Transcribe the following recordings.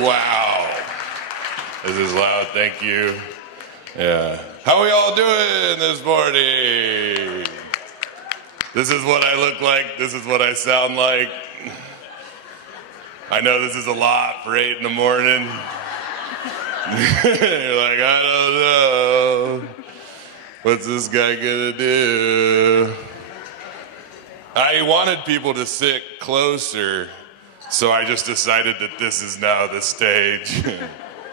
Wow. This is loud, thank you. Yeah. How are we all doing this morning? This is what I look like. This is what I sound like. I know this is a lot for 8 in the morning. You're like, I don't know. What's this guy gonna do? I wanted people to sit closer, so I just decided that this is now the stage,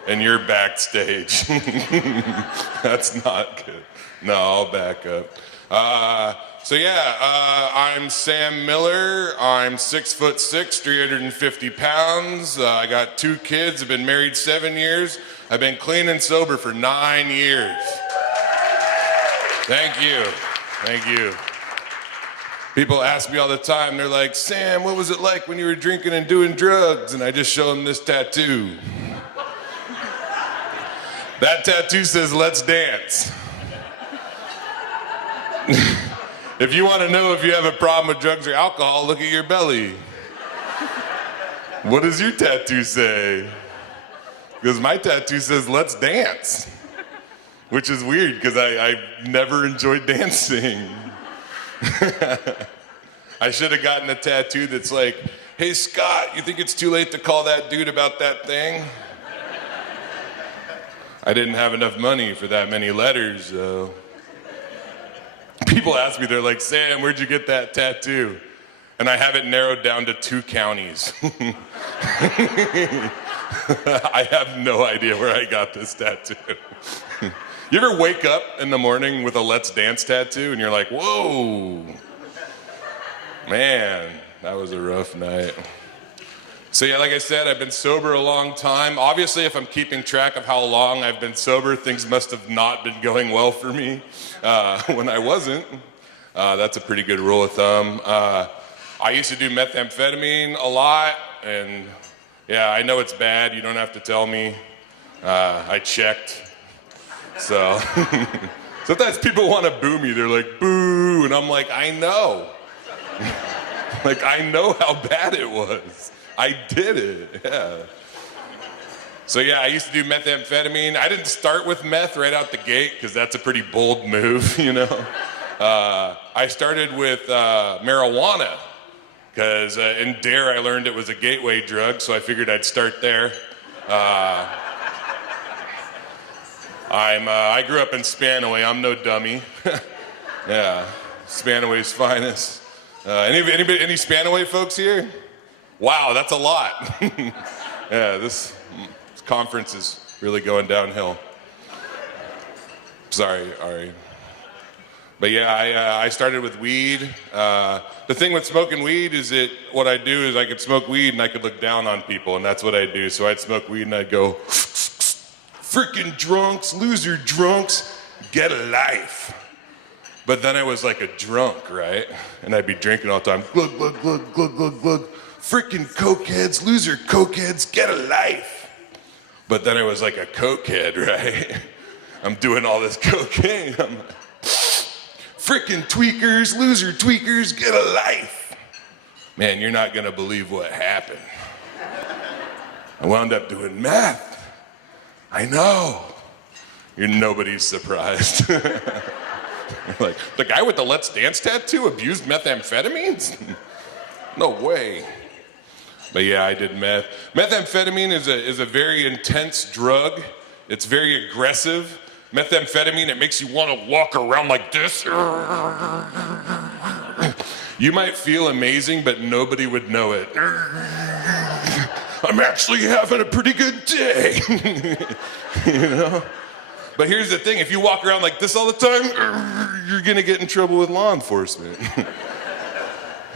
and you're backstage. That's not good. No, I'll back up. I'm Sam Miller. I'm 6'6", 350 pounds. I got 2 kids. I've been married 7 years. I've been clean and sober for 9 years. Thank you. Thank you. People ask me all the time, they're like, Sam, what was it like when you were drinking and doing drugs? And I just show them this tattoo. That tattoo says, let's dance. If you want to know if you have a problem with drugs or alcohol, look at your belly. What does your tattoo say? Because my tattoo says, let's dance. Which is weird, because I never enjoyed dancing. I should have gotten a tattoo that's like, hey Scott, you think it's too late to call that dude about that thing? I didn't have enough money for that many letters, though. People ask me, they're like, Sam, where'd you get that tattoo? And I have it narrowed down to 2 counties. I have no idea where I got this tattoo. You ever wake up in the morning with a Let's Dance tattoo and you're like, whoa, man, that was a rough night. So yeah, like I said, I've been sober a long time. Obviously, if I'm keeping track of how long I've been sober, things must have not been going well for me when I wasn't. That's a pretty good rule of thumb. I used to do methamphetamine a lot, and yeah, I know it's bad. You don't have to tell me. I checked. So sometimes people want to boo me. They're like, boo, and I'm like, I know. Like, I know how bad it was. I did it, yeah. So yeah, I used to do methamphetamine. I didn't start with meth right out the gate, because that's a pretty bold move, you know. I started with marijuana, because in DARE I learned it was a gateway drug, so I figured I'd start there. I grew up in Spanaway. I'm no dummy. Yeah, Spanaway's finest. Any Spanaway folks here? Wow, that's a lot. Yeah, this conference is really going downhill. Sorry, Ari. But yeah, I started with weed. The thing with smoking weed is that what I do is I could smoke weed and I could look down on people, and that's what I do. So I'd smoke weed and I'd go, freaking drunks, loser drunks, get a life. But then I was like a drunk, right? And I'd be drinking all the time, glug, glug, glug, glug, glug, glug. Freaking cokeheads, loser cokeheads, get a life. But then I was like a cokehead, right? I'm doing all this cocaine. I'm like, freaking tweakers, loser tweakers, get a life. Man, you're not gonna believe what happened. I wound up doing meth. I know. Nobody's surprised. Like, the guy with the Let's Dance tattoo abused methamphetamines? No way. But yeah, I did meth. Methamphetamine is a very intense drug. It's very aggressive. Methamphetamine, it makes you want to walk around like this. You might feel amazing, but nobody would know it. I'm actually having a pretty good day. You know? But here's the thing, if you walk around like this all the time, you're gonna get in trouble with law enforcement.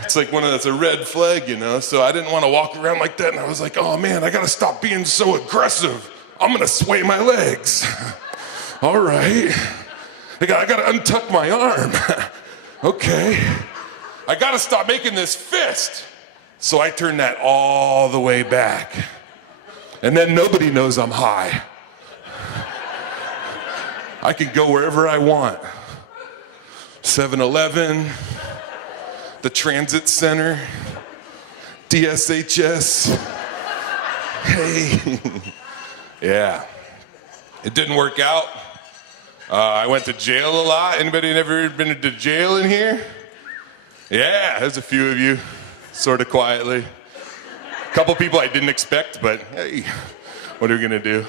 It's like that's a red flag, you know? So I didn't want to walk around like that, and I was like, oh man, I gotta stop being so aggressive. I'm gonna sway my legs. All right. I gotta untuck my arm. Okay. I gotta stop making this fist. So I turn that all the way back. And then nobody knows I'm high. I can go wherever I want. 7-Eleven, the Transit Center, DSHS, Hey. Yeah. It didn't work out. I went to jail a lot. Anybody ever been to jail in here? Yeah, there's a few of you, sort of quietly. A couple people I didn't expect, but hey, what are we gonna do?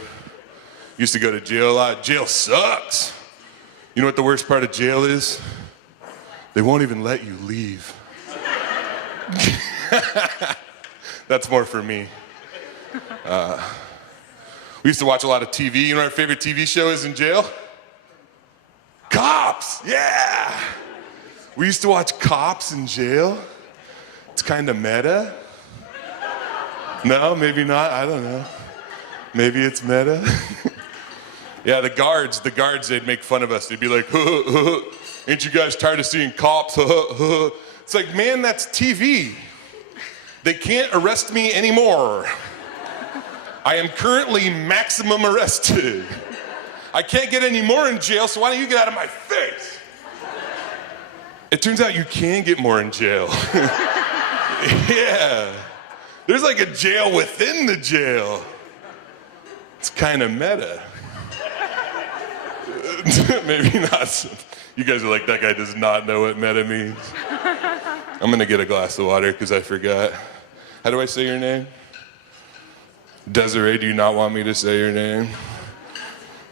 Used to go to jail a lot. Jail sucks. You know what the worst part of jail is? They won't even let you leave. That's more for me. We used to watch a lot of TV. You know what our favorite TV show is in jail? Cops, yeah! We used to watch Cops in jail. It's kind of meta. No, maybe not, I don't know. Maybe it's meta. Yeah, the guards, they'd make fun of us. They'd be like, ain't you guys tired of seeing cops? It's like, man, that's TV. They can't arrest me anymore. I am currently maximum arrested. I can't get any more in jail, so why don't you get out of my face? It turns out you can get more in jail. Yeah. There's like a jail within the jail. It's kind of meta. Maybe not. You guys are like, that guy does not know what meta means. I'm gonna get a glass of water because I forgot. How do I say your name? Desiree, do you not want me to say your name?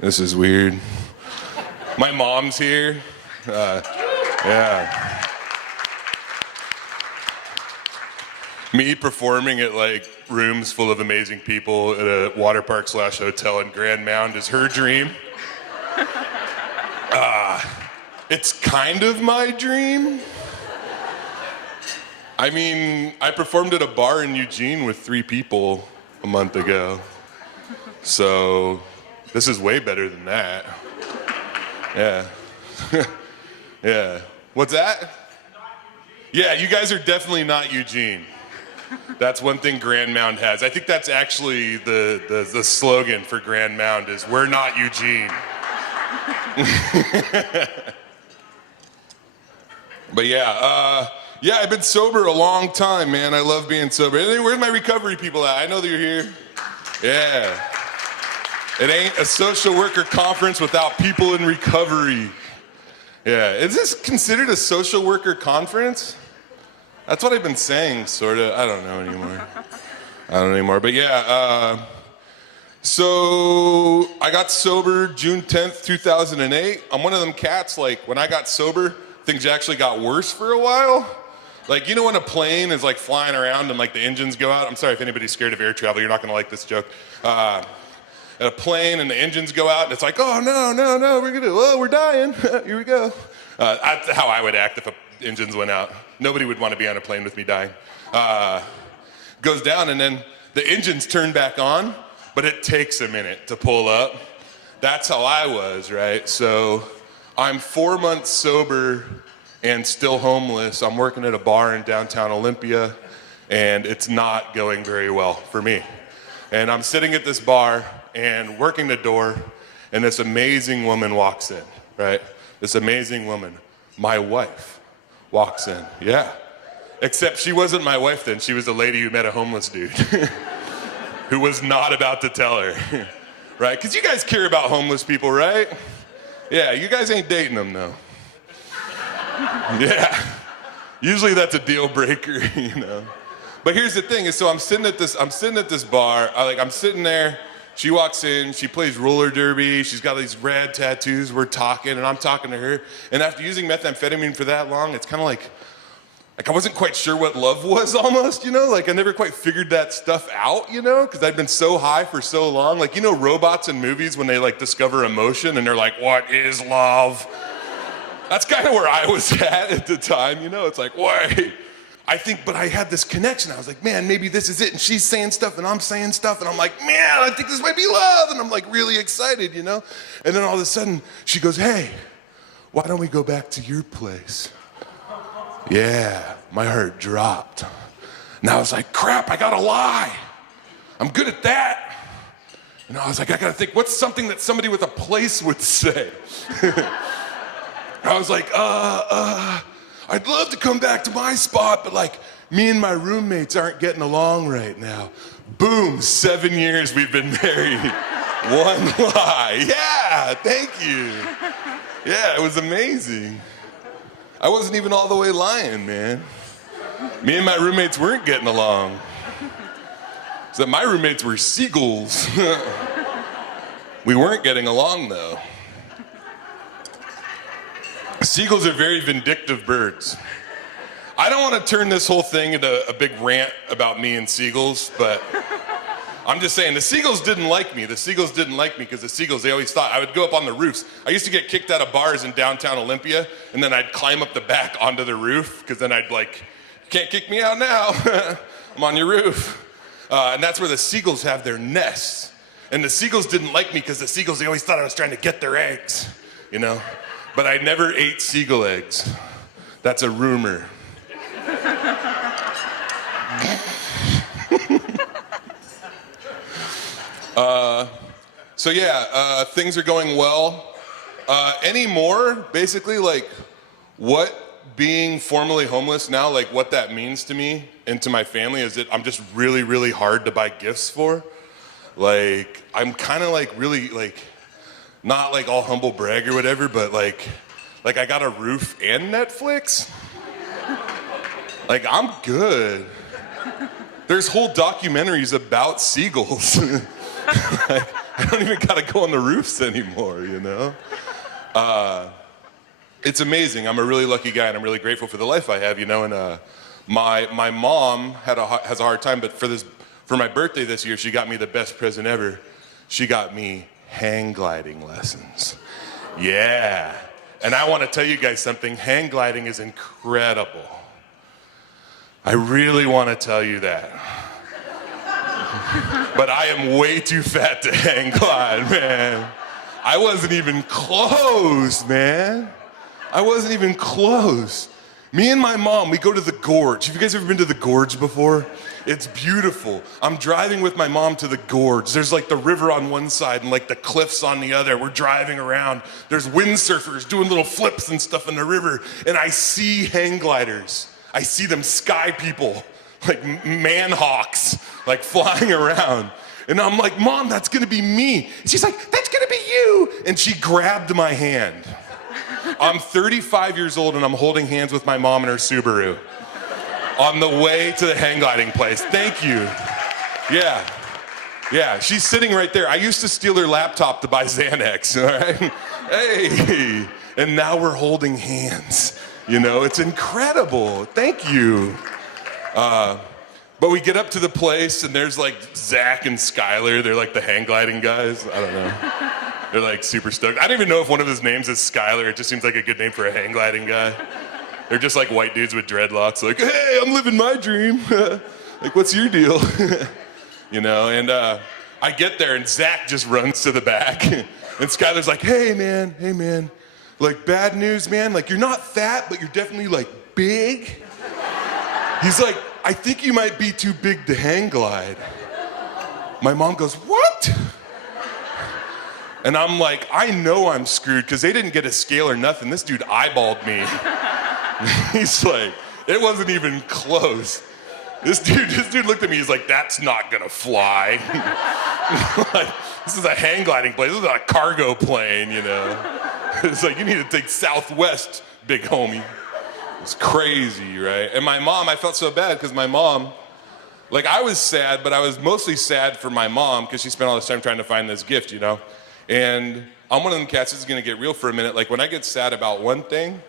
This is weird. My mom's here. Yeah. Me performing at like rooms full of amazing people at a water park / hotel in Grand Mound is her dream. It's kind of my dream. I mean, I performed at a bar in Eugene with 3 people a month ago. So this is way better than that. Yeah. Yeah. What's that? Yeah, you guys are definitely not Eugene. That's one thing Grand Mound has. I think that's actually the slogan for Grand Mound is, we're not Eugene. But yeah, I've been sober a long time, man. I love being sober. Where's my recovery people at? I know that you're here. Yeah. It ain't a social worker conference without people in recovery. Yeah. Is this considered a social worker conference? That's what I've been saying, sort of. I don't know anymore. But yeah, so I got sober June 10th, 2008. I'm one of them cats, like, when I got sober, things actually got worse for a while. Like, you know when a plane is like flying around and like the engines go out? I'm sorry if anybody's scared of air travel, you're not gonna like this joke. At a plane and the engines go out and it's like, oh no, we're dying, here we go. That's how I would act if engines went out. Nobody would want to be on a plane with me dying. Goes down and then the engines turn back on, but it takes a minute to pull up. That's how I was, right? So I'm 4 months sober and still homeless. I'm working at a bar in downtown Olympia, and it's not going very well for me. And I'm sitting at this bar and working the door, and this amazing woman walks in, right? This amazing woman, my wife, walks in, yeah. Except she wasn't my wife then, she was a lady who met a homeless dude who was not about to tell her, right? Because you guys care about homeless people, right? Yeah, you guys ain't dating them though. Yeah, usually that's a deal breaker, you know. But here's the thing: is so I'm sitting at this bar. I'm sitting there. She walks in. She plays roller derby. She's got these red tattoos. We're talking, and I'm talking to her. And after using methamphetamine for that long, it's kind of like I wasn't quite sure what love was, almost, you know. Like I never quite figured that stuff out, you know, because I'd been so high for so long. Like, you know, robots in movies when they like discover emotion and they're like, "What is love?" That's kind of where I was at the time, you know. It's like, wait, but I had this connection. I was like, man, maybe this is it. And she's saying stuff and I'm saying stuff. And I'm like, man, I think this might be love. And I'm like really excited, you know. And then all of a sudden she goes, hey, why don't we go back to your place? Yeah, my heart dropped. And I was like, crap, I gotta lie. I'm good at that. And I was like, I gotta think, what's something that somebody with a place would say? I was like, I'd love to come back to my spot, but like, Me and my roommates aren't getting along right now. Boom, 7 years we've been married. One lie. Yeah, thank you. Yeah, it was amazing. I wasn't even all the way lying, man. Me and my roommates weren't getting along. So my roommates were seagulls. We weren't getting along, though. Seagulls are very vindictive birds. I don't want to turn this whole thing into a big rant about me and seagulls, but I'm just saying the seagulls didn't like me. The seagulls didn't like me because the seagulls, they always thought I would go up on the roofs. I used to get kicked out of bars in downtown Olympia, and then I'd climb up the back onto the roof because then I'd like, you can't kick me out now. I'm on your roof. And that's where the seagulls have their nests. And the seagulls didn't like me because the seagulls, they always thought I was trying to get their eggs, you know? But I never ate seagull eggs. That's a rumor. So yeah, things are going well. Anymore, basically, like what being formerly homeless now, like what that means to me and to my family is that I'm just really, really hard to buy gifts for. Like, I'm kind of like really like, not like all humble brag or whatever, but like I got a roof and Netflix. Like, I'm good. There's whole documentaries about seagulls. Like, I don't even gotta go on the roofs anymore, you know? It's amazing. I'm a really lucky guy, and I'm really grateful for the life I have, you know? And my mom has a hard time, but for my birthday this year, she got me the best present ever. She got me hang gliding lessons. Yeah. And I want to tell you guys something. Hang gliding is incredible. I really want to tell you that. But I am way too fat to hang glide, man. I wasn't even close, man. I wasn't even close. Me and my mom, we go to the gorge. Have you guys ever been to the gorge before? It's beautiful. I'm driving with my mom to the gorge. There's like the river on one side and like the cliffs on the other. We're driving around. There's windsurfers doing little flips and stuff in the river. And I see hang gliders. I see them sky people, like man hawks, like flying around. And I'm like, Mom, that's gonna be me. And she's like, that's gonna be you. And she grabbed my hand. I'm 35 years old and I'm holding hands with my mom in her Subaru on the way to the hang gliding place. Thank you. Yeah, she's sitting right there. I used to steal her laptop to buy Xanax, all right? Hey, and now we're holding hands. You know, it's incredible. Thank you. But we get up to the place and there's like Zach and Skylar. They're like the hang gliding guys. I don't know. They're like super stoked. I don't even know if one of his names is Skylar. It just seems like a good name for a hang gliding guy. They're just like white dudes with dreadlocks. Like, hey, I'm living my dream. Like, what's your deal? You know, and I get there and Zach just runs to the back. And Skylar's like, hey man. Like, bad news, man. Like, you're not fat, but you're definitely like big. He's like, I think you might be too big to hang glide. My mom goes, what? And I'm like, I know I'm screwed because they didn't get a scale or nothing. This dude eyeballed me. He's like, it wasn't even close. This dude looked at me, he's like, that's not gonna fly. Like, this is a hang gliding plane. This is not a cargo plane, you know. It's like, you need to take Southwest, big homie. It's crazy, right? And my mom, I felt so bad because my mom, like, I was sad, but I was mostly sad for my mom because she spent all this time trying to find this gift, you know? And I'm one of them cats, this is gonna get real for a minute. Like, when I get sad about one thing,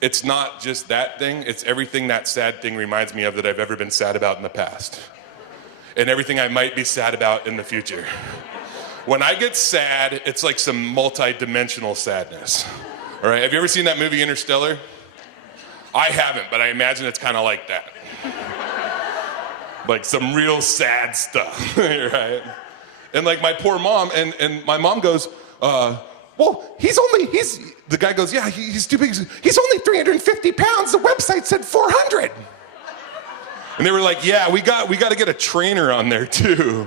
it's not just that thing, it's everything that sad thing reminds me of that I've ever been sad about in the past. And everything I might be sad about in the future. When I get sad, it's like some multi-dimensional sadness. All right, have you ever seen that movie Interstellar? I haven't, but I imagine it's kind of like that. Like some real sad stuff, right? And like my poor mom, and my mom goes, well, the guy goes, yeah, he's too big. He's only 350 pounds. The website said 400. And they were like, yeah, we got to get a trainer on there too.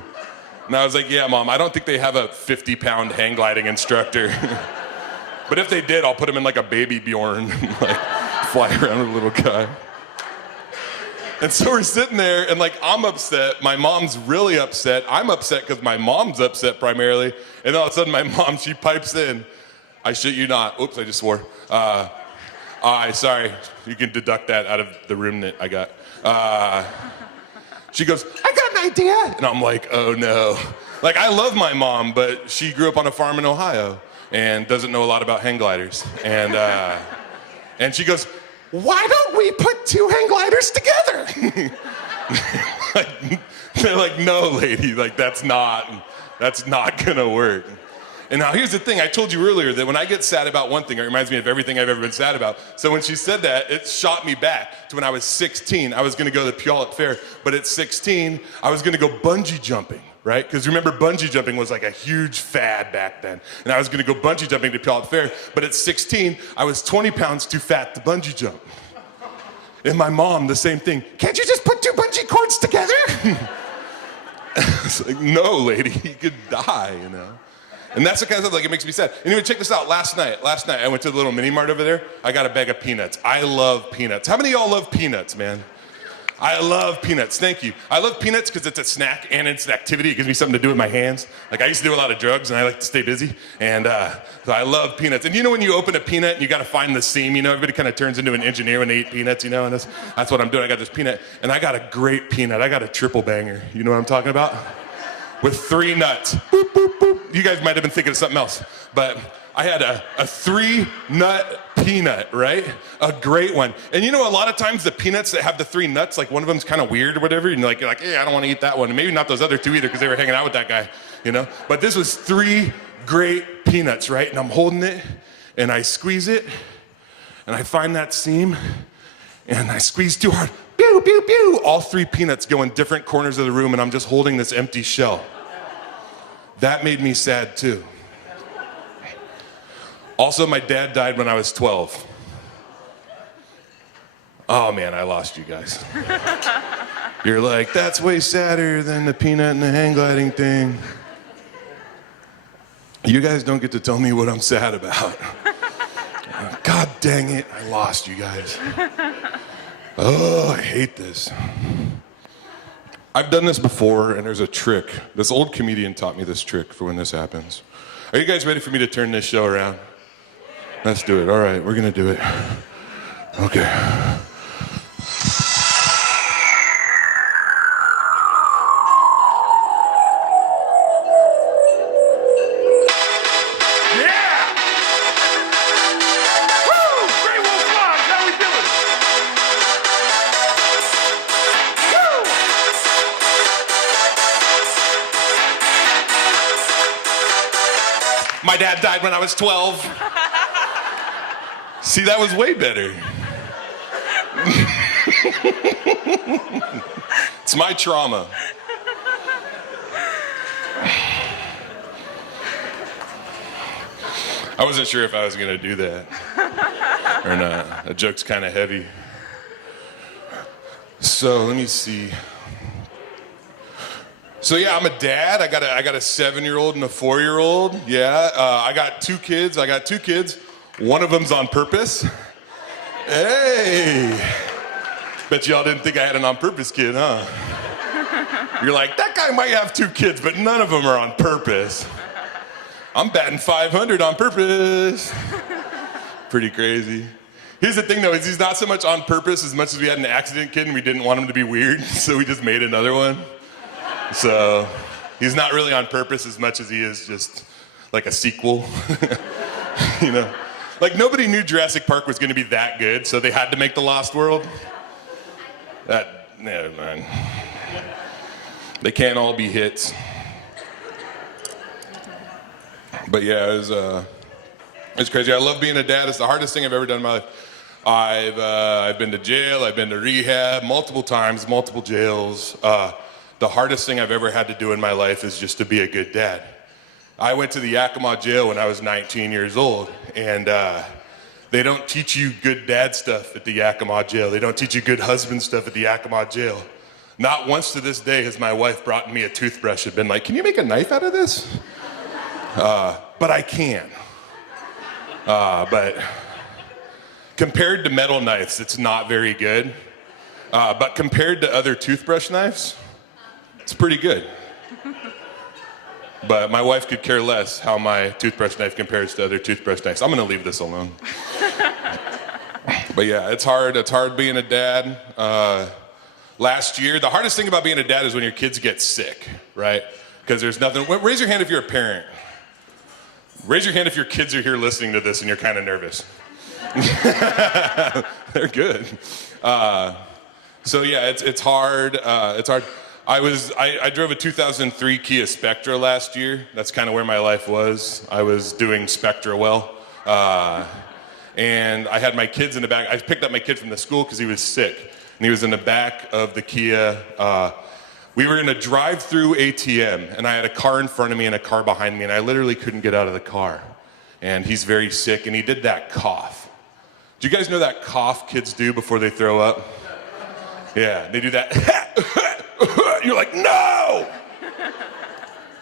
And I was like, yeah, Mom, I don't think they have a 50-pound hang gliding instructor. But if they did, I'll put him in like a baby Bjorn and like fly around with a little guy. And so we're sitting there, and like, I'm upset. My mom's really upset. I'm upset because my mom's upset primarily. And all of a sudden, my mom, she pipes in. I shit you not. Oops, I just swore. Sorry. You can deduct that out of the room that I got. She goes, I got an idea. And I'm like, oh no. Like, I love my mom, but she grew up on a farm in Ohio and doesn't know a lot about hang gliders. And she goes, why don't we put 2 hang gliders together? They're like, no, lady, like that's not gonna work. And now here's the thing, I told you earlier that when I get sad about one thing, it reminds me of everything I've ever been sad about. So when she said that, it shot me back to when I was 16. I was gonna go to the Puyallup Fair, but at 16, I was gonna go bungee jumping, right? Because remember, bungee jumping was like a huge fad back then. And I was gonna go bungee jumping to Puyallup Fair, but at 16, I was 20 pounds too fat to bungee jump. And my mom, the same thing. Can't you just put 2 bungee cords together? It's like, no, lady, you could die, you know? And that's the kind of stuff, like, it makes me sad. Anyway, check this out. Last night, I went to the little mini mart over there. I got a bag of peanuts. I love peanuts. How many of y'all love peanuts, man? I love peanuts, thank you. I love peanuts because it's a snack and it's an activity. It gives me something to do with my hands. Like, I used to do a lot of drugs and I like to stay busy. And so I love peanuts. And you know when you open a peanut and you gotta find the seam, you know, everybody kind of turns into an engineer when they eat peanuts, you know, and that's what I'm doing. I got this peanut and I got a great peanut. I got a triple banger. You know what I'm talking about? With 3 nuts. Boop, boop, boop. You guys might have been thinking of something else, but I had a 3-nut peanut, right? A great one. And you know, a lot of times the peanuts that have the 3 nuts, like one of them's kind of weird or whatever, and you're like, hey, I don't want to eat that one. And maybe not those other 2 either because they were hanging out with that guy, you know? But this was 3 great peanuts, right? And I'm holding it, and I squeeze it, and I find that seam, and I squeeze too hard. Pew, pew, pew. All 3 peanuts go in different corners of the room, and I'm just holding this empty shell. That made me sad too. Also, my dad died when I was 12. Oh man, I lost you guys. You're like, that's way sadder than the peanut and the hang gliding thing. You guys don't get to tell me what I'm sad about. God dang it, I lost you guys. Oh, I hate this. I've done this before, and there's a trick. This old comedian taught me this trick for when this happens. Are you guys ready for me to turn this show around? Let's do it. All right, we're gonna do it. Okay. My dad died when I was 12. See, that was way better. It's my trauma. I wasn't sure if I was gonna do that or not. The joke's kind of heavy. So let me see. So yeah, I'm a dad. I got a 7-year-old and a 4-year-old. Yeah, I got 2 kids. One of them's on purpose. Hey, bet y'all didn't think I had an on purpose kid, huh? You're like, that guy might have 2 kids, but none of them are on purpose. I'm batting 500 on purpose. Pretty crazy. Here's the thing though, is he's not so much on purpose as much as we had an accident kid and we didn't want him to be weird, so we just made another one. So he's not really on purpose as much as he is just like a sequel. You know, like nobody knew Jurassic Park was going to be that good, so they had to make The Lost World. Never mind. They can't all be hits. But yeah, it's crazy. I love being a dad. It's the hardest thing I've ever done in my life. I've been to jail. I've been to rehab multiple times, multiple jails. The hardest thing I've ever had to do in my life is just to be a good dad. I went to the Yakima jail when I was 19 years old, and they don't teach you good dad stuff at the Yakima jail. They don't teach you good husband stuff at the Yakima jail. Not once to this day has my wife brought me a toothbrush and been like, can you make a knife out of this? But I can. But compared to metal knives, it's not very good. But compared to other toothbrush knives, it's pretty good. But my wife could care less how my toothbrush knife compares to other toothbrush knives. I'm gonna leave this alone. But yeah, it's hard. It's hard being a dad. Last year, the hardest thing about being a dad is when your kids get sick, right? Because there's nothing. Raise your hand if you're a parent. Raise your hand if your kids are here listening to this and you're kind of nervous. They're good. So yeah, it's hard. It's hard. I drove a 2003 Kia Spectra last year. That's kind of where my life was. I was doing Spectra well. And I had my kids in the back. I picked up my kid from the school because he was sick. And he was in the back of the Kia. We were in a drive-through ATM, and I had a car in front of me and a car behind me, and I literally couldn't get out of the car. And he's very sick, and he did that cough. Do you guys know that cough kids do before they throw up? Yeah, they do that. You're like, no!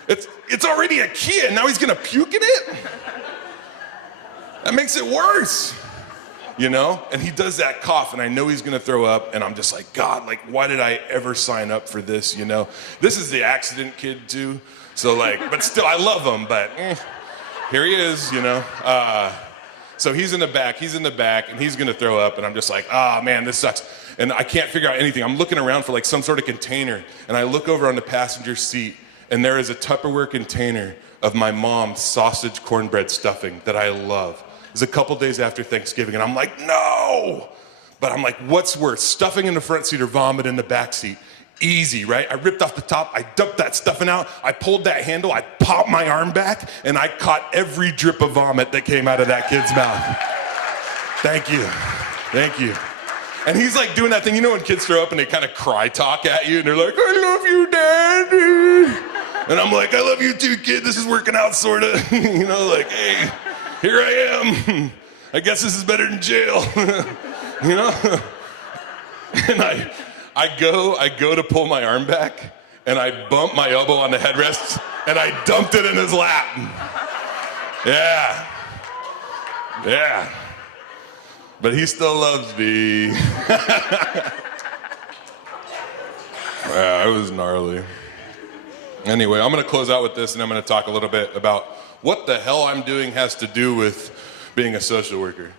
It's already a Kia, and now he's gonna puke in it? That makes it worse, you know? And he does that cough, and I know he's gonna throw up, and I'm just like, God, like, why did I ever sign up for this, you know? This is the accident kid, too. So, like, but still, I love him, but here he is, you know? So he's in the back, and he's gonna throw up, and I'm just like, oh, man, this sucks. And I can't figure out anything. I'm looking around for, like, some sort of container, and I look over on the passenger seat, and there is a Tupperware container of my mom's sausage cornbread stuffing that I love. It was a couple days after Thanksgiving, and I'm like, no! But I'm like, what's worse, stuffing in the front seat or vomit in the back seat? Easy, right? I ripped off the top, I dumped that stuffing out, I pulled that handle, I popped my arm back, and I caught every drip of vomit that came out of that kid's mouth. Thank you. Thank you. And he's like doing that thing, you know when kids throw up and they kind of cry talk at you, and they're like, I love you, Daddy. And I'm like, I love you too, kid, this is working out, sorta. You know, like, hey, here I am. I guess this is better than jail. You know? And I go to pull my arm back, and I bump my elbow on the headrest, and I dumped it in his lap. Yeah. Yeah. But he still loves me. Yeah, it was gnarly. Anyway, I'm gonna close out with this, and I'm gonna talk a little bit about what the hell I'm doing has to do with being a social worker.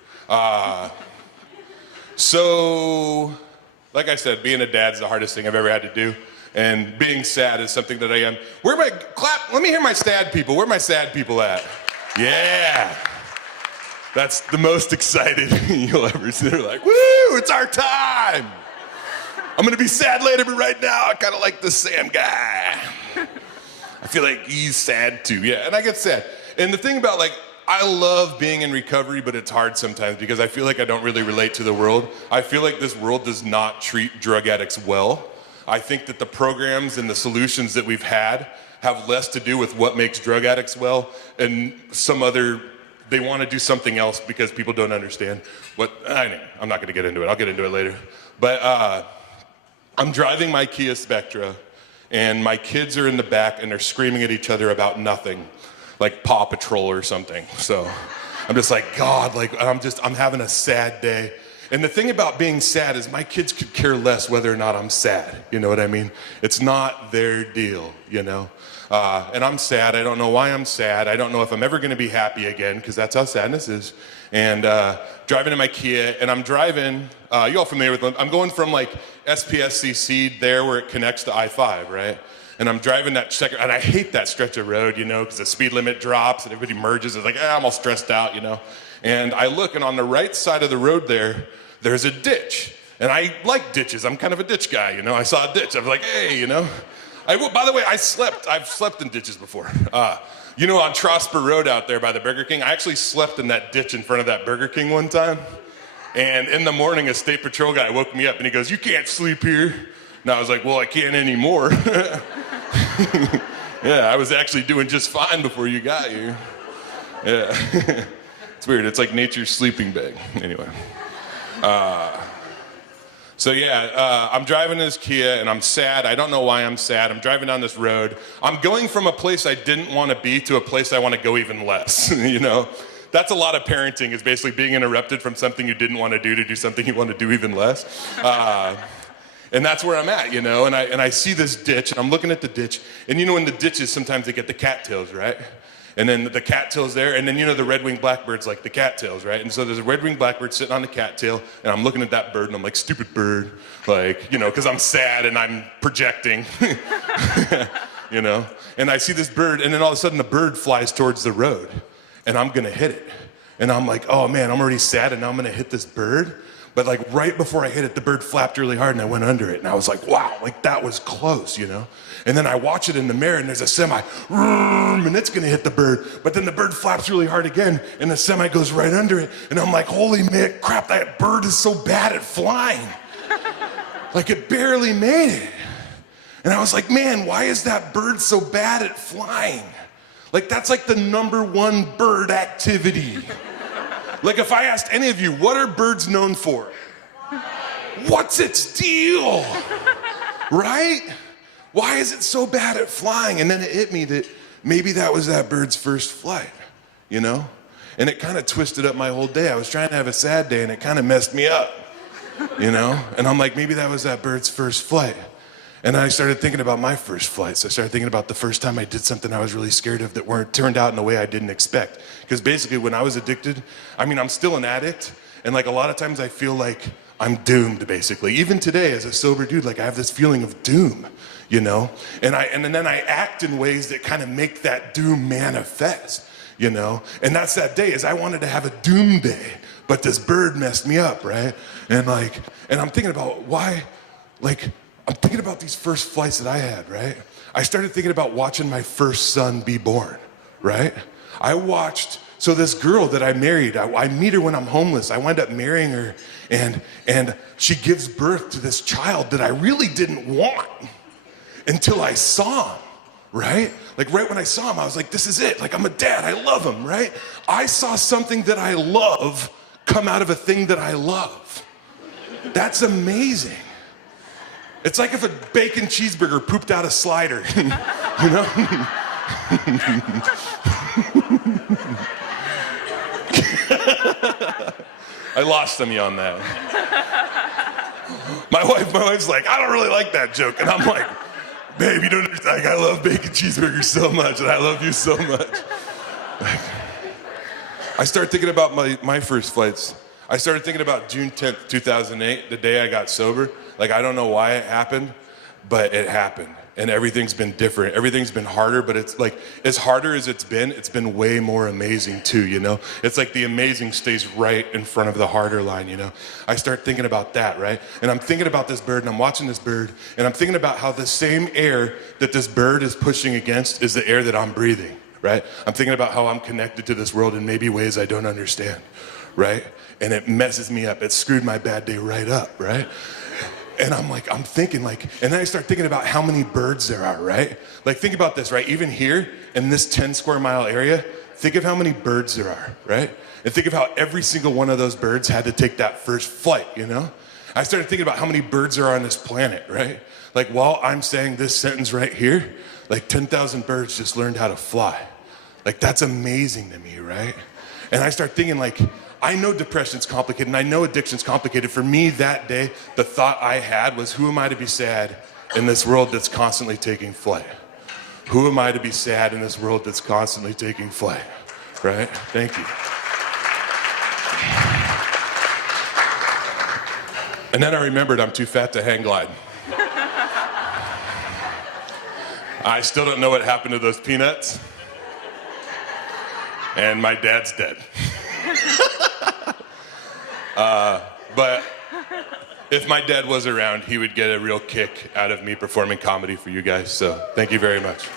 So, like I said, being a dad's the hardest thing I've ever had to do, and being sad is something that I am. Let me hear my sad people. Where are my sad people at? Yeah. That's the most excited you'll ever see. They're like, woo, it's our time. I'm gonna be sad later, but right now I kind of like the Sam guy. I feel like he's sad too, yeah, and I get sad. And the thing about, like, I love being in recovery, but it's hard sometimes because I feel like I don't really relate to the world. I feel like this world does not treat drug addicts well. I think that the programs and the solutions that we've had have less to do with what makes drug addicts well and they want to do something else because people don't understand what, I'm not gonna get into it, I'll get into it later. But I'm driving my Kia Spectra, and my kids are in the back and they're screaming at each other about nothing, like Paw Patrol or something. So I'm just like, God, like, I'm having a sad day. And the thing about being sad is my kids could care less whether or not I'm sad, you know what I mean? It's not their deal, you know? And I'm sad, I don't know why I'm sad, I don't know if I'm ever gonna be happy again, because that's how sadness is. And driving in my Kia, and I'm driving, you all familiar with them, I'm going from like SPSCC there where it connects to I-5, right? And I'm driving that second, and I hate that stretch of road, you know, because the speed limit drops and everybody merges, it's like, I'm all stressed out, you know? And I look, and on the right side of the road there's a ditch. And I like ditches, I'm kind of a ditch guy, you know? I saw a ditch, I was like, hey, you know? By the way, I've slept in ditches before. You know, on Trosper Road out there by the Burger King, I actually slept in that ditch in front of that Burger King one time. And in the morning, a state patrol guy woke me up and he goes, you can't sleep here. And I was like, well, I can't anymore. Yeah, I was actually doing just fine before you got here. Yeah, it's weird, it's like nature's sleeping bag. Anyway. So yeah, I'm driving this Kia and I'm sad. I don't know why I'm sad. I'm driving down this road. I'm going from a place I didn't want to be to a place I want to go even less, you know? That's a lot of parenting, is basically being interrupted from something you didn't want to do something you want to do even less. And that's where I'm at, you know, and I see this ditch, and I'm looking at the ditch, and you know in the ditches sometimes they get the cattails, right? And then the cattail's there, and then you know the red-winged blackbird's like the cattails, right? And so there's a red-winged blackbird sitting on the cattail, and I'm looking at that bird, and I'm like, stupid bird, like, you know, because I'm sad and I'm projecting, you know? And I see this bird, and then all of a sudden the bird flies towards the road, and I'm gonna hit it. And I'm like, oh man, I'm already sad, and now I'm gonna hit this bird. But like right before I hit it, the bird flapped really hard and I went under it. And I was like, wow, like that was close, you know? And then I watch it in the mirror and there's a semi, and it's gonna hit the bird. But then the bird flaps really hard again and the semi goes right under it. And I'm like, holy man, crap, that bird is so bad at flying. Like it barely made it. And I was like, man, why is that bird so bad at flying? Like that's like the #1 bird activity. Like if I asked any of you, what are birds known for? What's its deal? Right? Why is it so bad at flying? And then it hit me that maybe that was that bird's first flight, you know? And it kind of twisted up my whole day. I was trying to have a sad day and it kind of messed me up, you know? And I'm like, maybe that was that bird's first flight. And I started thinking about my first flights. I started thinking about the first time I did something I was really scared of that turned out in a way I didn't expect. Because basically when I was addicted, I mean, I'm still an addict. And like a lot of times I feel like I'm doomed basically. Even today as a sober dude, like I have this feeling of doom, you know? And then I act in ways that kind of make that doom manifest, you know? And that's that day is I wanted to have a doom day, but this bird messed me up, right? And I'm thinking about why, I'm thinking about these first flights that I had, right? I started thinking about watching my first son be born, right? So this girl that I married, I meet her when I'm homeless. I wind up marrying her, and she gives birth to this child that I really didn't want until I saw him, right? Like right when I saw him, I was like, this is it. Like I'm a dad, I love him, right? I saw something that I love come out of a thing that I love. That's amazing. It's like if a bacon cheeseburger pooped out a slider, you know? I lost some of you on that. My wife's like, I don't really like that joke. And I'm like, babe, you don't understand. Like, I love bacon cheeseburgers so much, and I love you so much. Like, I started thinking about my first flights. I started thinking about June 10th, 2008, the day I got sober. Like, I don't know why it happened, but it happened. And everything's been different. Everything's been harder, but it's like, as harder as it's been way more amazing too, you know? It's like the amazing stays right in front of the harder line, you know? I start thinking about that, right? And I'm thinking about this bird, and I'm watching this bird, and I'm thinking about how the same air that this bird is pushing against is the air that I'm breathing, right? I'm thinking about how I'm connected to this world in maybe ways I don't understand, right? And it messes me up. It screwed my bad day right up, right? And I'm thinking and then I start thinking about how many birds there are, right? Like think about this, right? Even here in this 10 square mile area, think of how many birds there are, right? And think of how every single one of those birds had to take that first flight, you know? I started thinking about how many birds there are on this planet, right? Like while I'm saying this sentence right here, like 10,000 birds just learned how to fly. Like that's amazing to me, right? And I start thinking I know depression's complicated and I know addiction's complicated. For me that day, the thought I had was, who am I to be sad in this world that's constantly taking flight? Who am I to be sad in this world that's constantly taking flight? Right? Thank you. And then I remembered I'm too fat to hang glide. I still don't know what happened to those peanuts. And my dad's dead. But if my dad was around, he would get a real kick out of me performing comedy for you guys. So thank you very much.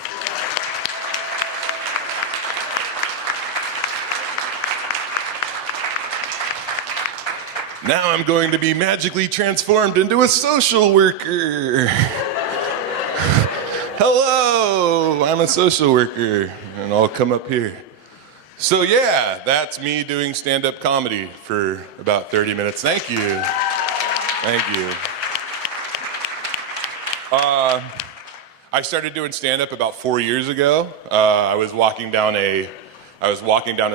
Now I'm going to be magically transformed into a social worker. Hello, I'm a social worker, and I'll come up here. So yeah, that's me doing stand-up comedy for about 30 minutes. Thank you. Thank you. I started doing stand-up about 4 years ago. I was walking down a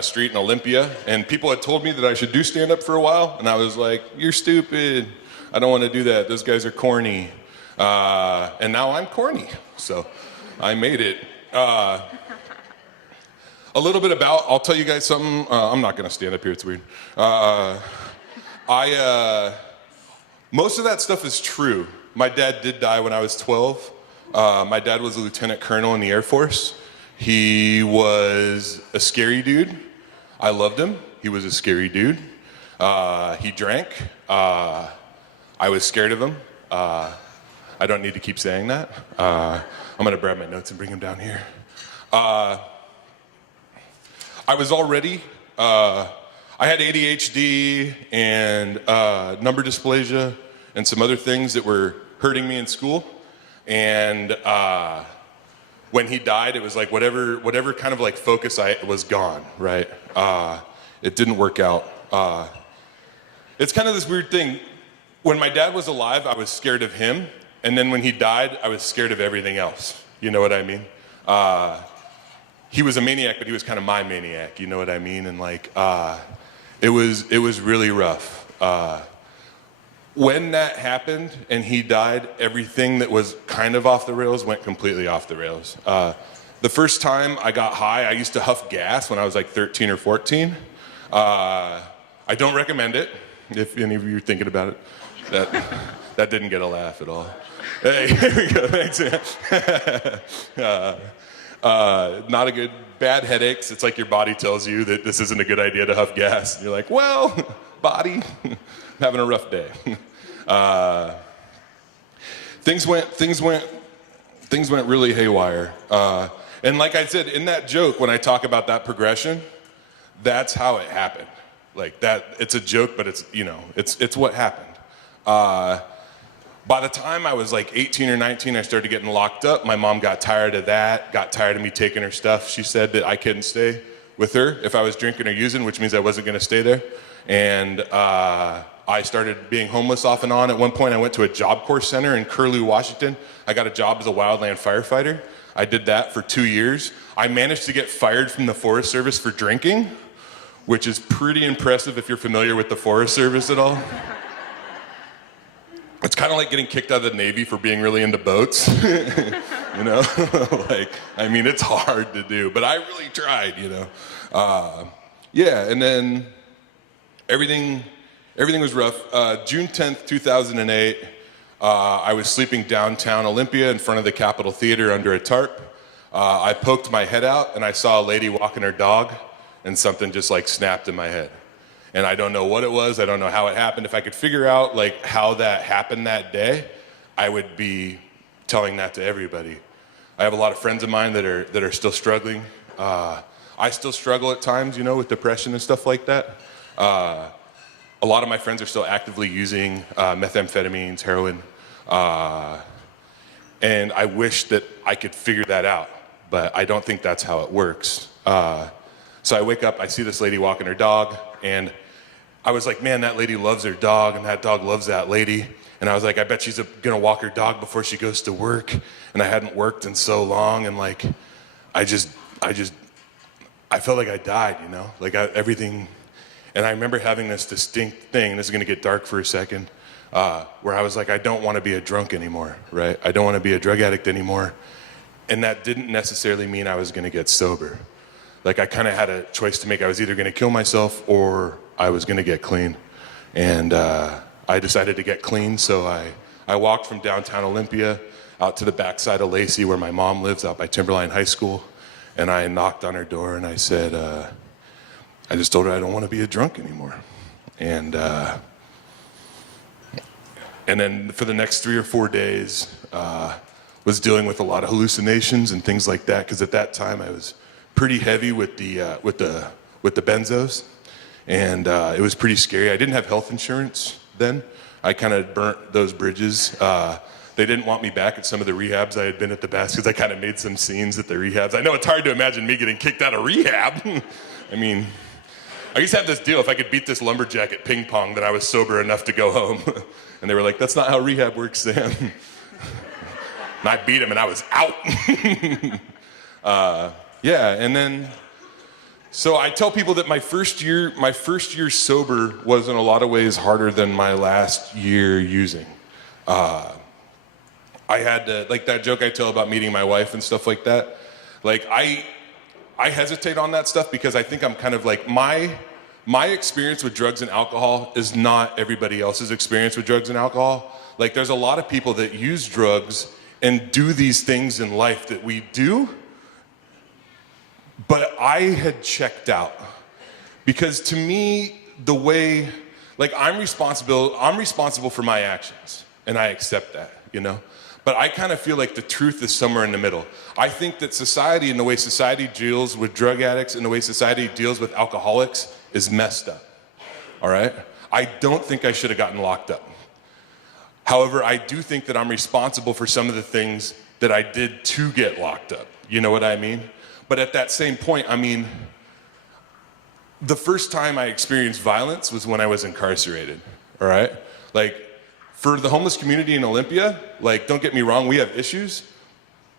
street in Olympia, and people had told me that I should do stand-up for a while, and I was like, you're stupid. I don't want to do that. Those guys are corny. And now I'm corny, so I made it. A little bit about, I'll tell you guys something. I'm not going to stand up here, it's weird. Most of that stuff is true. My dad did die when I was 12. My dad was a lieutenant colonel in the Air Force. He was a scary dude. I loved him. He was a scary dude. He drank. I was scared of him. I don't need to keep saying that. I'm going to grab my notes and bring him down here. I was already, I had ADHD and number dysplasia and some other things that were hurting me in school. And when he died, it was like whatever kind of like focus I was gone, right? It didn't work out. It's kind of this weird thing. When my dad was alive, I was scared of him. And then when he died, I was scared of everything else. You know what I mean? He was a maniac, but he was kind of my maniac. You know what I mean? And like, it was really rough. When that happened and he died, everything that was kind of off the rails went completely off the rails. The first time I got high, I used to huff gas when I was like 13 or 14. I don't recommend it, if any of you are thinking about it. That didn't get a laugh at all. Hey, here we go, thanks. Not a good, bad headaches. It's like your body tells you that this isn't a good idea to huff gas. And you're like, well, body, I'm having a rough day. Things went really haywire. And like I said, in that joke, when I talk about that progression, that's how it happened. Like that, it's a joke, but it's, you know, it's what happened. By the time I was like 18 or 19, I started getting locked up. My mom got tired of that, got tired of me taking her stuff. She said that I couldn't stay with her if I was drinking or using, which means I wasn't gonna stay there. And I started being homeless off and on. At one point, I went to a Job Corps center in Curlew, Washington. I got a job as a wildland firefighter. I did that for 2 years. I managed to get fired from the Forest Service for drinking, which is pretty impressive if you're familiar with the Forest Service at all. It's kind of like getting kicked out of the Navy for being really into boats, you know? Like, I mean, it's hard to do, but I really tried, you know? Yeah, and then everything was rough. June 10th, 2008, I was sleeping downtown Olympia in front of the Capitol Theater under a tarp. I poked my head out and I saw a lady walking her dog and something just like snapped in my head. And I don't know what it was, I don't know how it happened. If I could figure out like how that happened that day, I would be telling that to everybody. I have a lot of friends of mine that are still struggling. I still struggle at times, you know, with depression and stuff like that. A lot of my friends are still actively using methamphetamines, heroin. And I wish that I could figure that out, but I don't think that's how it works. So I wake up, I see this lady walking her dog, and I was like, man, that lady loves her dog, and that dog loves that lady. And I was like, I bet she's gonna walk her dog before she goes to work. And I hadn't worked in so long, and like, I felt like I died, you know? Like everything, and I remember having this distinct thing, this is gonna get dark for a second, where I was like, I don't wanna be a drunk anymore, right? I don't wanna be a drug addict anymore. And that didn't necessarily mean I was gonna get sober. Like I kind of had a choice to make. I was either gonna kill myself or I was gonna get clean. And I decided to get clean, so I walked from downtown Olympia out to the backside of Lacey where my mom lives, out by Timberline High School. And I knocked on her door and I said, I just told her I don't want to be a drunk anymore. And then for the next 3 or 4 days, was dealing with a lot of hallucinations and things like that, because at that time I was pretty heavy with the benzos, and it was pretty scary. I didn't have health insurance then. I kind of burnt those bridges. They didn't want me back at some of the rehabs I had been at the best, because I kind of made some scenes at the rehabs. I know it's hard to imagine me getting kicked out of rehab. I mean, I used to have this deal, if I could beat this lumberjack at ping pong, then I was sober enough to go home. And they were like, that's not how rehab works, Sam. And I beat him and I was out. Yeah, and then So I tell people that my first year sober was in a lot of ways harder than my last year using. I had to, like that joke I tell about meeting my wife and stuff like that. Like I hesitate on that stuff because I think I'm kind of like, my experience with drugs and alcohol is not everybody else's experience with drugs and alcohol. Like there's a lot of people that use drugs and do these things in life that we do, but I had checked out. Because to me, the way, like I'm responsible for my actions, and I accept that, you know? But I kind of feel like the truth is somewhere in the middle. I think that society and the way society deals with drug addicts and the way society deals with alcoholics is messed up, all right? I don't think I should have gotten locked up. However, I do think that I'm responsible for some of the things that I did to get locked up. You know what I mean? But at that same point, I mean, the first time I experienced violence was when I was incarcerated, all right? Like, for the homeless community in Olympia, like, don't get me wrong, we have issues,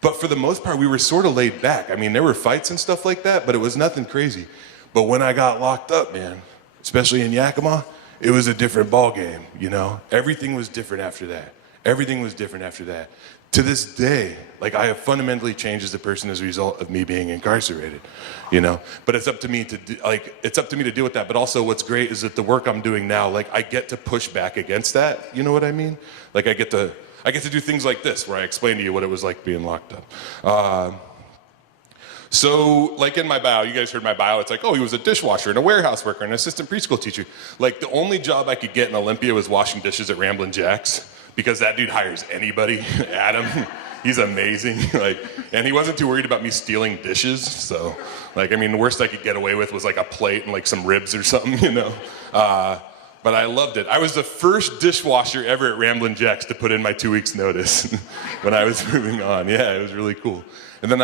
but for the most part, we were sort of laid back. I mean, there were fights and stuff like that, but it was nothing crazy. But when I got locked up, man, especially in Yakima, it was a different ball game, you know? Everything was different after that. Everything was different after that. To this day, like I have fundamentally changed as a person as a result of me being incarcerated, you know? But it's up to me to deal with that. But also what's great is that the work I'm doing now, like I get to push back against that, you know what I mean? Like I get to do things like this where I explain to you what it was like being locked up. So like in my bio, you guys heard my bio, it's like, oh, he was a dishwasher and a warehouse worker and an assistant preschool teacher. Like the only job I could get in Olympia was washing dishes at Ramblin' Jack's because that dude hires anybody. Adam, he's amazing. Like, and he wasn't too worried about me stealing dishes. So like, I mean, the worst I could get away with was like a plate and like some ribs or something, you know? But I loved it. I was the first dishwasher ever at Ramblin' Jack's to put in my 2 weeks notice when I was moving on. Yeah, it was really cool. And then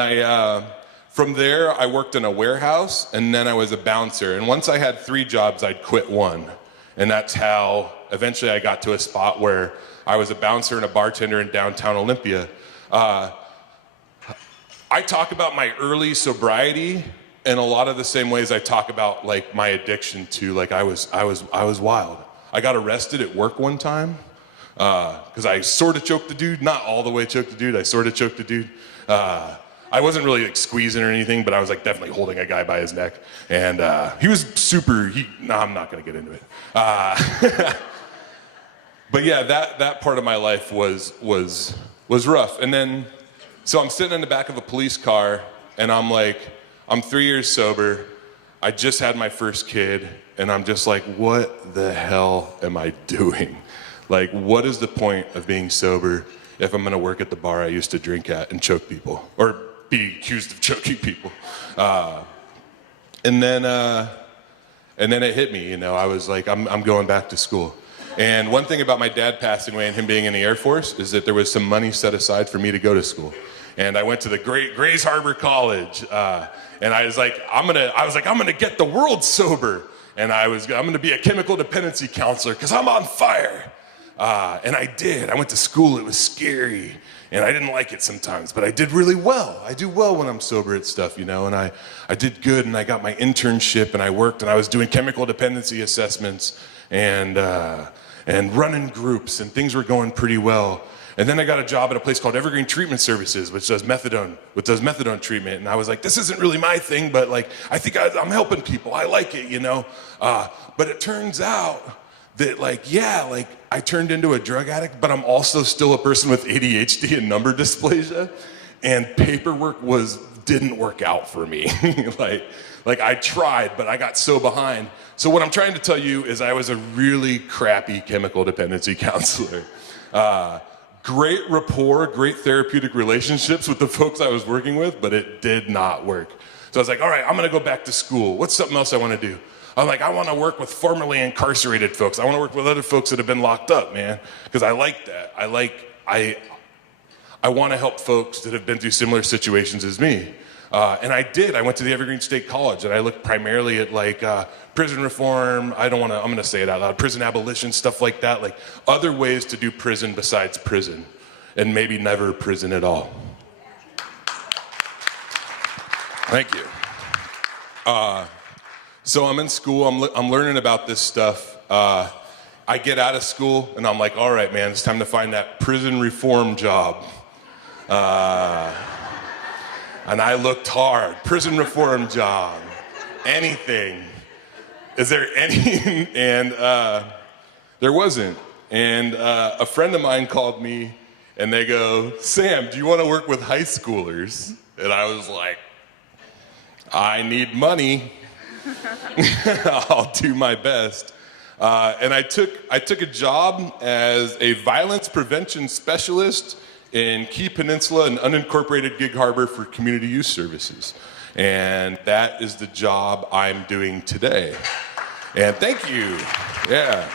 from there, I worked in a warehouse, and then I was a bouncer. And once I had 3 jobs, I'd quit one. And that's how eventually I got to a spot where I was a bouncer and a bartender in downtown Olympia. I talk about my early sobriety in a lot of the same ways I talk about like my addiction to, like I was wild. I got arrested at work one time because I sort of choked the dude, not all the way choked the dude, I sort of choked the dude. I wasn't really like squeezing or anything, but I was like definitely holding a guy by his neck. And he was I'm not gonna get into it. But yeah, that part of my life was rough. And then, so I'm sitting in the back of a police car and I'm like, I'm 3 years sober. I just had my first kid and I'm just like, what the hell am I doing? Like, what is the point of being sober if I'm gonna work at the bar I used to drink at and choke people or be accused of choking people? And then it hit me, you know, I was like, I'm going back to school. And one thing about my dad passing away and him being in the Air Force is that there was some money set aside for me to go to school. And I went to the great Grays Harbor College. And I was like, I'm gonna get the world sober. And I'm gonna be a chemical dependency counselor because I'm on fire. And I did. I went to school, it was scary. And I didn't like it sometimes, but I did really well. I do well when I'm sober at stuff, you know, and I did good and I got my internship and I worked and I was doing chemical dependency assessments and running groups and things were going pretty well. And then I got a job at a place called Evergreen Treatment Services, which does methadone treatment. And I was like, this isn't really my thing, but like, I think I'm helping people. I like it, you know? But it turns out that like, yeah, like I turned into a drug addict, but I'm also still a person with ADHD and number dysplasia. And paperwork didn't work out for me. like I tried, but I got so behind. So what I'm trying to tell you is I was a really crappy chemical dependency counselor. Great rapport, great therapeutic relationships with the folks I was working with, but it did not work. So I was like, all right, I'm gonna go back to school. What's something else I wanna do? I'm like, I wanna work with formerly incarcerated folks. I wanna work with other folks that have been locked up, man, because I like that. I wanna help folks that have been through similar situations as me. And I did. I went to the Evergreen State College and I looked primarily at like prison reform. I'm gonna say it out loud, prison abolition, stuff like that, like other ways to do prison besides prison and maybe never prison at all. Thank you. So I'm in school, I'm learning about this stuff. I get out of school and I'm like, all right, man, it's time to find that prison reform job. And I looked hard, prison reform job, anything. Is there any? And there wasn't. And a friend of mine called me and they go, Sam, do you want to work with high schoolers? And I was like, I need money. I'll do my best. And I took a job as a violence prevention specialist in Key Peninsula and unincorporated Gig Harbor for community youth services. And that is the job I'm doing today. And thank you. Yeah.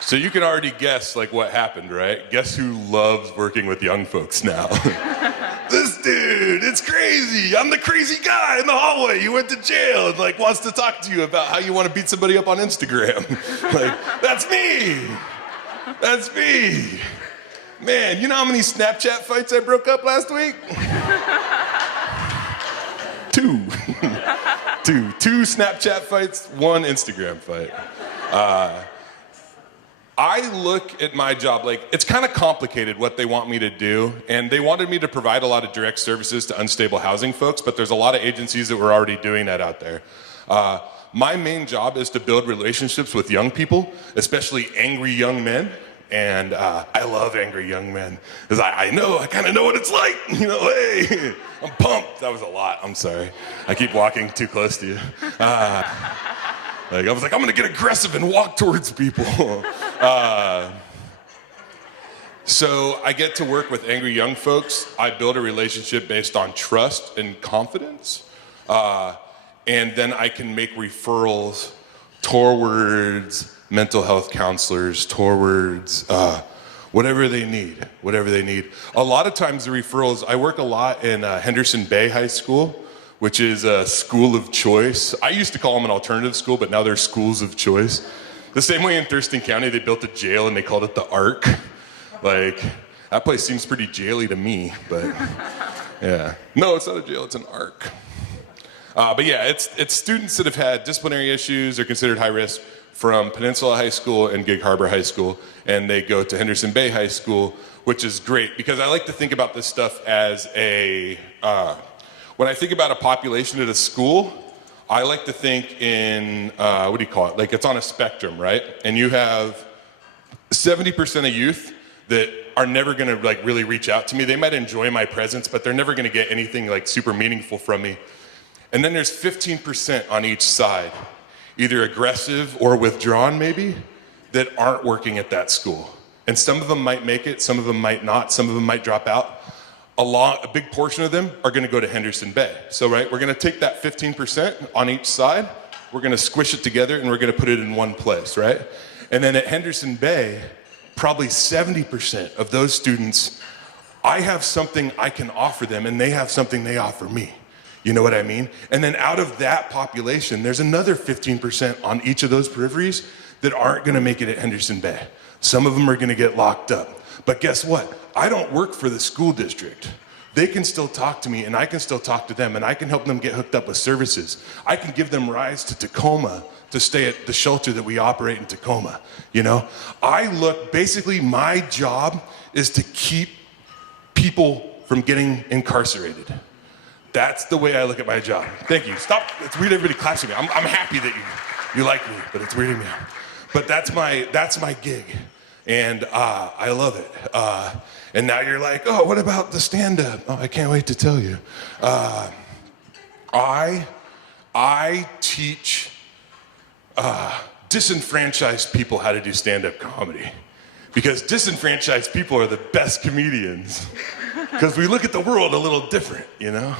So you can already guess like what happened, right? Guess who loves working with young folks now? This dude, it's crazy. I'm the crazy guy in the hallway. You went to jail and like wants to talk to you about how you want to beat somebody up on Instagram. Like, that's me. That's me. Man, you know how many Snapchat fights I broke up last week? Two. Two Snapchat fights, one Instagram fight. I look at my job like it's kind of complicated what they want me to do, and they wanted me to provide a lot of direct services to unstable housing folks, but there's a lot of agencies that were already doing that out there. My main job is to build relationships with young people, especially angry young men, and I love angry young men, because I kind of know what it's like, you know, hey, I'm pumped. That was a lot, I'm sorry. I keep walking too close to you. I was like, I'm gonna get aggressive and walk towards people. So I get to work with angry young folks. I build a relationship based on trust and confidence. And then I can make referrals towards mental health counselors, towards whatever they need. A lot of times the referrals, I work a lot in Henderson Bay High School, which is a school of choice. I used to call them an alternative school, but now they're schools of choice. The same way in Thurston County, they built a jail and they called it the Ark. Like, that place seems pretty jaily to me, but yeah. No, it's not a jail, it's an Ark. But yeah, it's students that have had disciplinary issues or considered high risk from Peninsula High School and Gig Harbor High School, and they go to Henderson Bay High School, which is great because I like to think about this stuff as when I think about a population at a school, I like to think in, like it's on a spectrum, right? And you have 70% of youth that are never gonna like really reach out to me. They might enjoy my presence, but they're never gonna get anything like super meaningful from me. And then there's 15% on each side, either aggressive or withdrawn maybe, that aren't working at that school. And some of them might make it, some of them might not, some of them might drop out. A big portion of them are gonna go to Henderson Bay. So, right, we're gonna take that 15% on each side, we're gonna squish it together and we're gonna put it in one place, right? And then at Henderson Bay, probably 70% of those students, I have something I can offer them and they have something they offer me. You know what I mean? And then out of that population, there's another 15% on each of those peripheries that aren't gonna make it at Henderson Bay. Some of them are gonna get locked up. But guess what? I don't work for the school district. They can still talk to me and I can still talk to them and I can help them get hooked up with services. I can give them rides to Tacoma to stay at the shelter that we operate in Tacoma, you know? Basically my job is to keep people from getting incarcerated. That's the way I look at my job. Thank you. Stop, it's weird everybody claps at me. I'm happy that you like me, but it's weirding me out. But that's my gig. And I love it. And now you're like, oh, what about the stand-up? Oh, I can't wait to tell you. I teach disenfranchised people how to do stand-up comedy. Because disenfranchised people are the best comedians. Because we look at the world a little different, you know?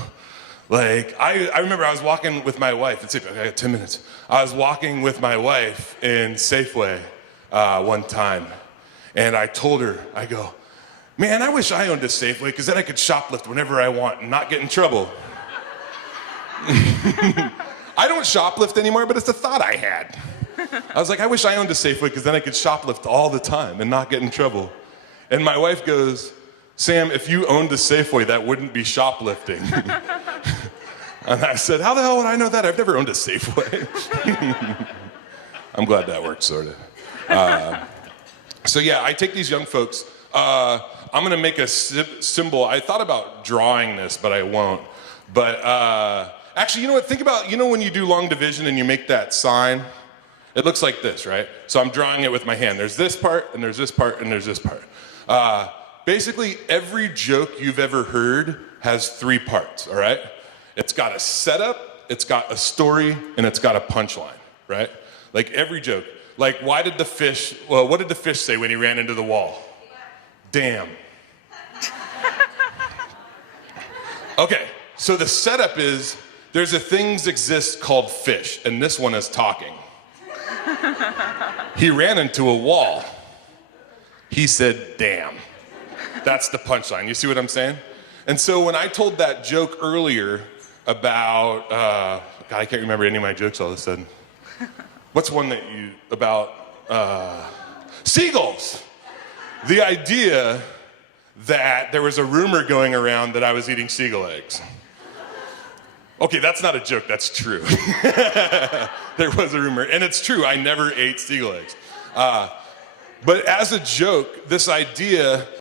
Like, I remember I was walking with my wife. I got 10 minutes. I was walking with my wife in Safeway one time. And I told her, I go, man, I wish I owned a Safeway because then I could shoplift whenever I want and not get in trouble. I don't shoplift anymore, but it's a thought I had. I was like, I wish I owned a Safeway because then I could shoplift all the time and not get in trouble. And my wife goes, Sam, if you owned a Safeway, that wouldn't be shoplifting. And I said, how the hell would I know that? I've never owned a Safeway. I'm glad that worked, sort of. So yeah, I take these young folks. I'm gonna make a symbol. I thought about drawing this, but I won't. But actually, you know what? Think about, when you do long division and you make that sign? It looks like this, right? So I'm drawing it with my hand. There's this part, and there's this part, and there's this part. Basically, every joke you've ever heard has 3 parts, all right? It's got a setup, it's got a story, and it's got a punchline, right? Like every joke. Like, what did the fish say when he ran into the wall? Damn. Okay, so the setup is, there's a things exist called fish, and this one is talking. He ran into a wall. He said, damn. That's the punchline. You see what I'm saying? And so when I told that joke earlier about, God, I can't remember any of my jokes all of a sudden. What's one about seagulls? The idea that there was a rumor going around that I was eating seagull eggs. Okay, that's not a joke, that's true. There was a rumor, and it's true, I never ate seagull eggs. But as a joke, this idea